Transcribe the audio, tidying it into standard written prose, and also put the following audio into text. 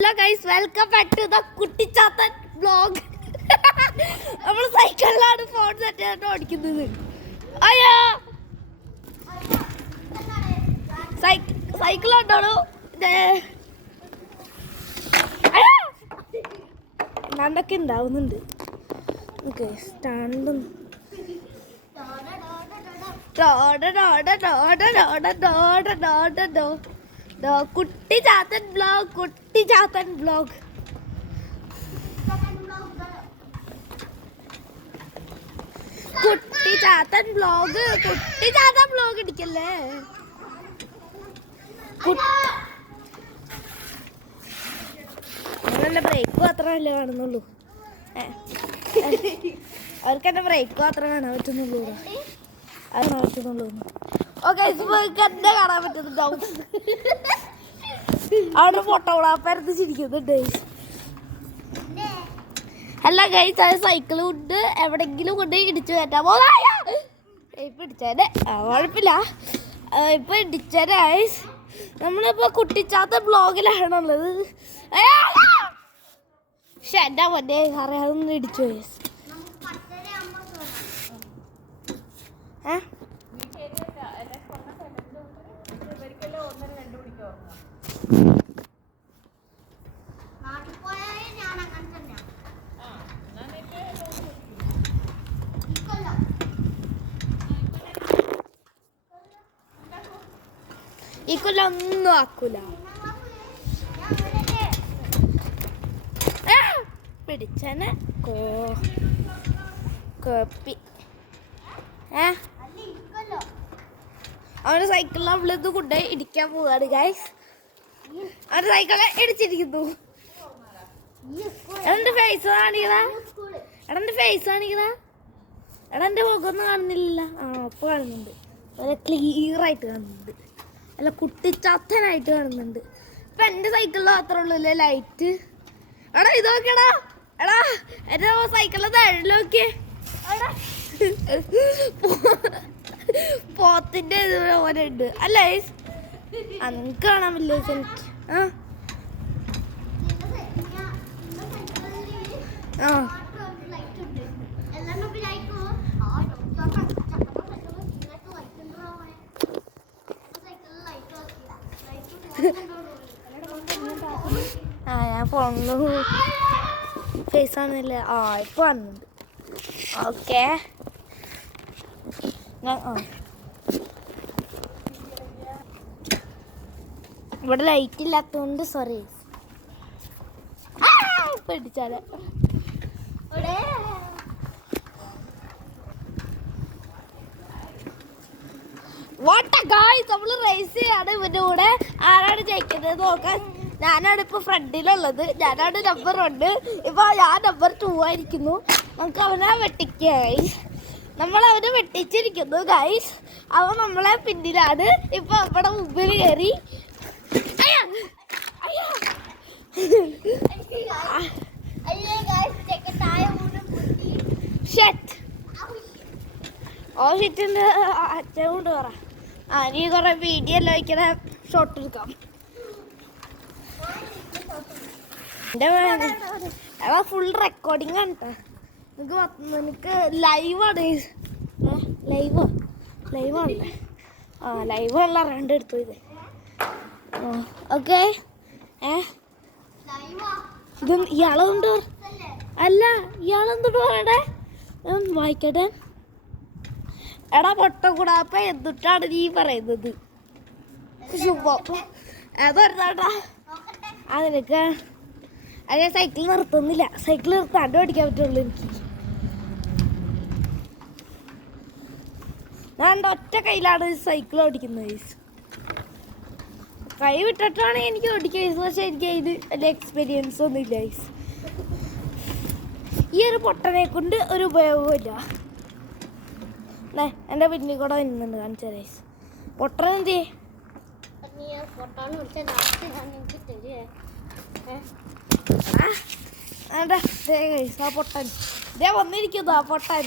Hello guys, welcome back to the Kuttichaathan vlog. നമ്മൾ സൈക്കിളിലാണ് phone set ചെയ്തിട്ട് ഓടിക്കുന്നത്. അയ്യോ സൈക്കിൾ ഉണ്ടോളൂ ഞാനൊക്കെ ഉണ്ടാവുന്നുണ്ട്. Okay stand Kuttichathan vlog Kuttichathan vlog Kuttichathan vlog Kuttichathan vlog ഇടിക്കല്ലേ. അവരെന്നെ ബ്രേക്ക് മാത്രമല്ലേ കാണുന്നുള്ളൂ. അവർക്ക് എന്നെ ബ്രേക്ക് മാത്രമേ കാണാൻ പറ്റുന്നുള്ളൂ. അത് കാണാൻ പറ്റുന്നുള്ളൂ. ഓക്കെ എന്നെ കാണാൻ പറ്റുന്നുണ്ടാവും. അവിടെ ഫോട്ടോ പരത്തി ചിരിക്കുന്നുണ്ട്. അല്ല ഗൈസ്, അത് സൈക്കിൾ കൊണ്ട് എവിടെങ്കിലും കൊണ്ട് ഇടിച്ചു കയറ്റാൻ പോകാ. ഇപ്പൊ ഇടിച്ചേനെ കുഴപ്പമില്ല. ഇപ്പൊ ഇടിച്ചേനെ ഗൈസ്. നമ്മളിപ്പോ കുട്ടിച്ചാത്ത ബ്ലോഗിലാണുള്ളത്. പക്ഷെ എൻ്റെ മറ്റേ അറിയാതൊന്നും ഇടിച്ചു ഗൈസ്. ഈ കൊല്ലം ഒന്നും ആക്കൂല. പിടിച്ചനെ കോപ്പി. അവന് സൈക്കിളിൽ അവളിത് കൊണ്ടുപോയി ഇടിക്കാൻ പോവാണ് ഗൈസ്. അവന് സൈക്കിളെ ഇടിച്ചിരിക്കുന്നു. എന്റെ ഫേസ് കാണിക്കണ, എടാ ഫേസ് കാണിക്കണ. എടാ എൻ്റെ മുഖമൊന്നും കാണുന്നില്ല. അപ്പൊ കാണുന്നുണ്ട്, നല്ല ക്ലിയർ ആയിട്ട് കാണുന്നുണ്ട്, നല്ല കുട്ടിച്ചാത്തനായിട്ട് കാണുന്നുണ്ട്. ഇപ്പൊ എൻ്റെ സൈക്കിളിൽ മാത്രമേ ഉള്ളൂ ലൈറ്റ്. എടാ ഇത് നോക്കിയടാ, എടാ എൻ്റെ സൈക്കിളിൽ തഴലോക്കിയേ. പോത്തിന്റെ ഇതുപോലെ ഉണ്ട് അല്ലേ? അനക്ക് കാണാൻ പറ്റില്ല എനിക്ക്. ഞാൻ ഫോണില് ഫേസ് ആണെന്നില്ല. ഇപ്പൊ വന്നത്. ഓക്കെ ഇവിടെ ലൈറ്റ് ഇല്ലാത്തതുകൊണ്ട് സോറി. പേടിച്ചാല് നമ്മള് റേസ് ചെയ്യാണ്. ഇവന്റെ കൂടെ ആരാണ് ജയിക്കുന്നത് നോക്കാൻ. ഞാനാണ് ഇപ്പൊ ഫ്രണ്ടിലുള്ളത്. ഞാനാണ് നമ്പർ 1. ഇപ്പൊ ഞാൻ നമ്പർ 2 ആയിരിക്കുന്നു. നമുക്ക് അവനെ വെട്ടിക്കായി. നമ്മളവനെ വെട്ടിച്ചിരിക്കുന്നു ഗൈസ്. അവൻ നമ്മളെ പിന്നിലാണ്. ഇപ്പൊ അവിടെ മുമ്പിൽ കയറി. ഷിറ്റിന്റെ അച്ഛൻ കൊണ്ട് പറ. നീ കുറെ വീഡിയോ എല്ലാം വയ്ക്കണ ഷോട്ട് എടുക്കാം. എന്റെ ഫുൾ റെക്കോർഡിങ് ആണ് കേട്ടോ. നിനക്ക് ലൈവാണ്. ലൈവാണല്ലേ? ലൈവാണല്ലോ. രണ്ടെടുത്തു ഇത്. ഓക്കെ ഇത് ഇയാളെന്ത് അല്ല, ഇയാളെന്തിട്ട് പറയണേ? വായിക്കട്ടെ. എടാ പൊട്ട കൂടാപ്പ എന്തിട്ടാണ് നീ പറയുന്നത്? ഏതാ നിനക്ക്? അത് ഞാൻ സൈക്കിൾ നിർത്തുന്നില്ല. സൈക്കിൾ നിർത്താണ്ട് ഓടിക്കാൻ പറ്റുള്ളൂ എനിക്ക്. ഞാൻ എൻ്റെ ഒറ്റ കയ്യിലാണ് സൈക്കിൾ ഓടിക്കുന്നത്. കൈ വിട്ടിട്ടാണ് എനിക്ക് ഓടിക്കുക. പക്ഷെ എനിക്ക് അതിന് വലിയ എക്സ്പീരിയൻസ് ഒന്നും ഇല്ല. ഈ ഒരു പൊട്ടനെ കൊണ്ട് ഒരു ഉപയോഗമില്ല. എൻ്റെ പിന്നിൽ കൂടെ വരുന്നുണ്ട്. കാണിച്ചാൽ പൊട്ടൻ എന്ത് ആ പൊട്ടൻ ഇതേ വന്നിരിക്കുന്നു. ആ പൊട്ടൻ